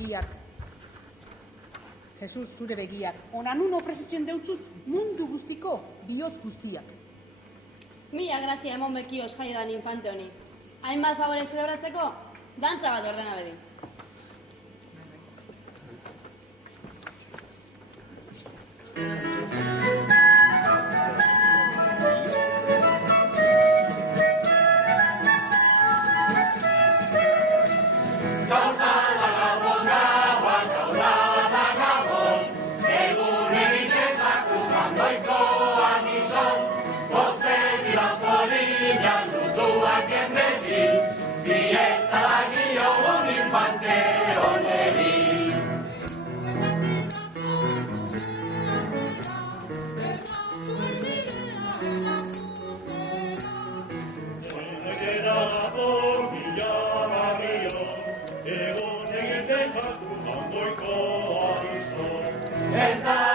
begiak. Jesus, zure begiak. Ona nun ofrezitzen deutzut mundu guztiko bihotz guztiak. Mila grazia emon bekioz jaiodan infante honi. Hainbat favore zelebratzeko, dantza bat ordena bedi. Esta